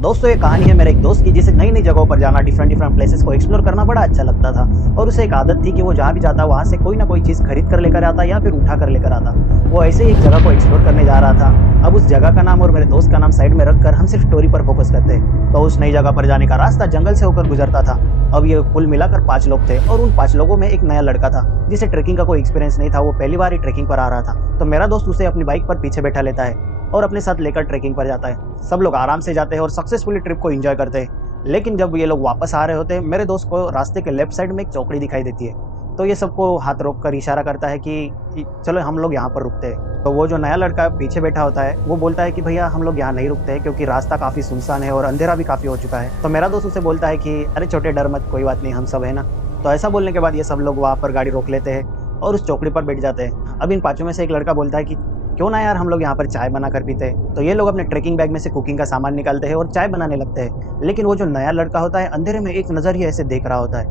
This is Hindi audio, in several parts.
दोस्तों ये कहानी है मेरे एक दोस्त की, जिसे नई नई जगहों पर जाना, डिफरेंट प्लेसेस को एक्सप्लोर करना बड़ा अच्छा लगता था। और उसे एक आदत थी कि वो जहाँ भी जाता वहाँ से कोई ना कोई चीज़ खरीद कर लेकर आता या फिर उठा कर लेकर आता। वो ऐसे ही एक जगह को एक्सप्लोर करने जा रहा था। अब उस जगह का नाम और मेरे दोस्त का नाम साइड में रखकर हम सिर्फ स्टोरी पर फोकस करते हैं। तो उस नई जगह पर जाने का रास्ता जंगल से होकर गुजरता था। अब ये कुल मिलाकर 5 लोग थे और उन 5 लोगों में एक नया लड़का था जिसे ट्रेकिंग का कोई एक्सपीरियंस नहीं था। वो पहली बार ही ट्रेकिंग पर आ रहा था। तो मेरा दोस्त उसे अपनी बाइक पर पीछे बैठा लेता है और अपने साथ लेकर ट्रेकिंग पर जाता है। सब लोग आराम से जाते हैं और सक्सेसफुली ट्रिप को एंजॉय करते हैं। लेकिन जब ये लोग वापस आ रहे होते हैं, मेरे दोस्त को रास्ते के लेफ्ट साइड में एक चौकड़ी दिखाई देती है। तो ये सबको हाथ रोक कर इशारा करता है कि चलो हम लोग यहाँ पर रुकते हैं। तो वो जो नया लड़का पीछे बैठा होता है वो बोलता है कि भैया हम लोग यहाँ नहीं रुकते हैं, क्योंकि रास्ता काफ़ी सुनसान है और अंधेरा भी काफ़ी हो चुका है। तो मेरा दोस्त उसे बोलता है कि अरे छोटे डर मत, कोई बात नहीं, हम सब है ना। तो ऐसा बोलने के बाद ये सब लोग वहाँ पर गाड़ी रोक लेते हैं और उस चौकड़ी पर बैठ जाते हैं। अब इन 5 में से एक लड़का बोलता है कि क्यों ना यार हम लोग यहाँ पर चाय बना कर पीते हैं। तो ये लोग अपने ट्रेकिंग बैग में से कुकिंग का सामान निकालते हैं और चाय बनाने लगते हैं। लेकिन वो जो नया लड़का होता है अंधेरे में एक नज़र ही ऐसे देख रहा होता है।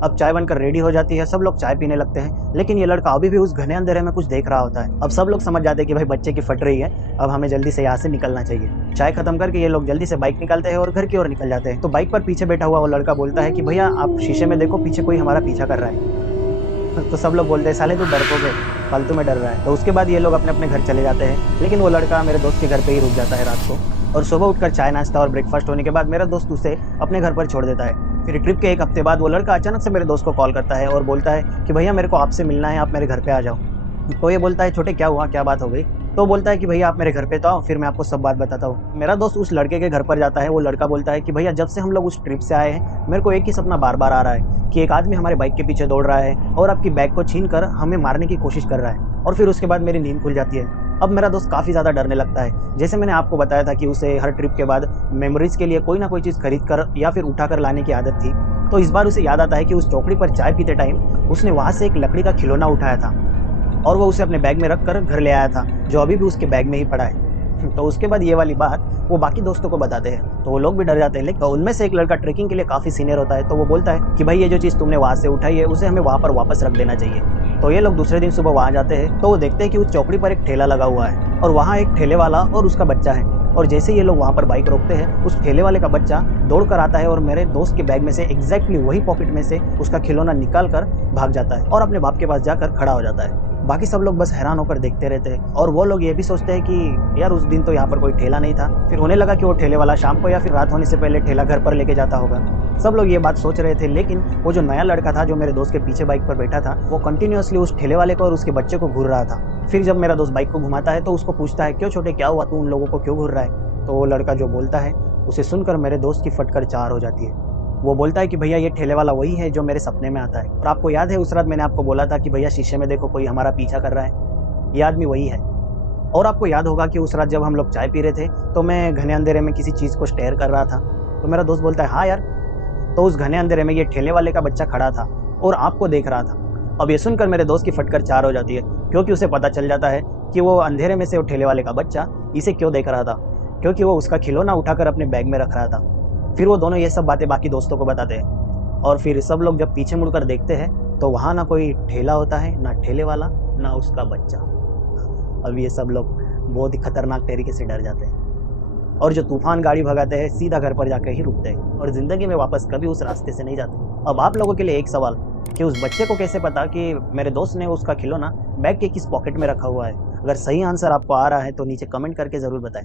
अब चाय बनकर रेडी हो जाती है, सब लोग चाय पीने लगते हैं, लेकिन ये लड़का अभी भी उस घने अंधेरे में कुछ देख रहा होता है। अब सब लोग समझ जाते हैं कि भाई बच्चे की फट रही है, अब हमें जल्दी से यहाँ से निकलना चाहिए। चाय खत्म करके ये लोग जल्दी से बाइक निकालते हैं और घर की ओर निकल जाते हैं। तो बाइक पर पीछे बैठा हुआ वो लड़का बोलता है कि भैया आप शीशे में देखो, पीछे कोई हमारा पीछा कर रहा है। तो सब लोग बोलते हैं साले तू डरपोक है, फालतू में डर रहा है। तो उसके बाद ये लोग अपने अपने घर चले जाते हैं। लेकिन वो लड़का मेरे दोस्त के घर पे ही रुक जाता है रात को। और सुबह उठकर चाय नाश्ता और ब्रेकफास्ट होने के बाद मेरा दोस्त उसे अपने घर पर छोड़ देता है। फिर ट्रिप के 1 हफ्ते बाद वो लड़का अचानक से मेरे दोस्त को कॉल करता है और बोलता है कि भैया मेरे को आपसे मिलना है, आप मेरे घर पे आ जाओ। तो ये बोलता है छोटे क्या हुआ, क्या बात हो गई। तो बोलता है कि भैया आप मेरे घर पे तो आओ, फिर मैं आपको सब बात बताता हूँ। मेरा दोस्त उस लड़के के घर पर जाता है। वो लड़का बोलता है कि भैया जब से हम लोग उस ट्रिप से आए हैं, मेरे को एक ही सपना बार बार आ रहा है कि एक आदमी हमारे बाइक के पीछे दौड़ रहा है और आपकी बैग को छीन कर हमें मारने की कोशिश कर रहा है। और फिर उसके बाद मेरी नींद खुल जाती है। अब मेरा दोस्त काफ़ी ज़्यादा डरने लगता है। जैसे मैंने आपको बताया था कि उसे हर ट्रिप के बाद मेमोरीज के लिए कोई ना कोई चीज़ खरीद कर या फिर उठा कर लाने की आदत थी। तो इस बार उसे याद आता है कि उस चौकड़ी पर चाय पीते टाइम उसने वहाँ से एक लकड़ी का खिलौना उठाया था और वो उसे अपने बैग में रख कर घर ले आया था, जो अभी भी उसके बैग में ही पड़ा है। तो उसके बाद ये वाली बात वो बाकी दोस्तों को बताते हैं, तो वो लोग भी डर जाते हैं। लेकिन उनमें से एक लड़का ट्रेकिंग के लिए काफ़ी सीनियर होता है। तो वो बोलता है कि भाई ये जो चीज़ तुमने वहाँ से उठाई है उसे हमें वहाँ पर वापस रख देना चाहिए। तो ये लोग दूसरे दिन सुबह वहाँ जाते हैं तो वो देखते हैं कि उस चौकड़ी पर एक ठेला लगा हुआ है और वहाँ एक ठेले वाला और उसका बच्चा है। और जैसे ये लोग वहाँ पर बाइक रोकते हैं, उस ठेले वाले का बच्चा दौड़ कर आता है और मेरे दोस्त के बैग में से एग्जैक्टली वही पॉकेट में से उसका खिलौना निकाल कर भाग जाता है और अपने बाप के पास जाकर खड़ा हो जाता है। बाकी सब लोग बस हैरान होकर देखते रहते हैं और वो लोग ये भी सोचते हैं कि यार उस दिन तो यहाँ पर कोई ठेला नहीं था। फिर उन्हें लगा कि वो ठेले वाला शाम को या फिर रात होने से पहले ठेला घर पर लेके जाता होगा। सब लोग ये बात सोच रहे थे, लेकिन वो जो नया लड़का था जो मेरे दोस्त के पीछे बाइक पर बैठा था, वो कंटिन्यूअसली उस ठेले वाले को और उसके बच्चे को घूर रहा था। फिर जब मेरा दोस्त बाइक को घुमाता है तो उसको पूछता है क्यों छोटे, क्या हुआ, तू उन लोगों को क्यों घूर रहा है। तो वो लड़का जो बोलता है उसे सुनकर मेरे दोस्त की फटकर 4 हो जाती है। वो बोलता है कि भैया ये ठेले वाला वही है जो मेरे सपने में आता है। और आपको याद है उस रात मैंने आपको बोला था कि भैया शीशे में देखो कोई हमारा पीछा कर रहा है, ये आदमी वही है। और आपको याद होगा कि उस रात जब हम लोग चाय पी रहे थे तो मैं घने अंधेरे में किसी चीज़ को स्टेयर कर रहा था। तो मेरा दोस्त बोलता है हाँ यार। तो उस घने अंधेरे में ये ठेले वाले का बच्चा खड़ा था और आपको देख रहा था। अब ये सुनकर मेरे दोस्त की फटकर 4 हो जाती है, क्योंकि उसे पता चल जाता है कि वो अंधेरे में से वो ठेले वाले का बच्चा इसे क्यों देख रहा था, क्योंकि वो उसका खिलौना उठाकर अपने बैग में रख रहा था। फिर वो दोनों ये सब बातें बाकी दोस्तों को बताते हैं और फिर सब लोग जब पीछे मुड़कर देखते हैं तो वहाँ ना कोई ठेला होता है, ना ठेले वाला, ना उसका बच्चा। अब ये सब लोग बहुत ही खतरनाक तरीके से डर जाते हैं और जो तूफान गाड़ी भगाते हैं सीधा घर पर जाकर ही रुकते हैं और ज़िंदगी में वापस कभी उस रास्ते से नहीं जाते। अब आप लोगों के लिए एक सवाल कि उस बच्चे को कैसे पता कि मेरे दोस्त ने उसका खिलौना बैग के किस पॉकेट में रखा हुआ है। अगर सही आंसर आपको आ रहा है तो नीचे कमेंट करके ज़रूर बताएं।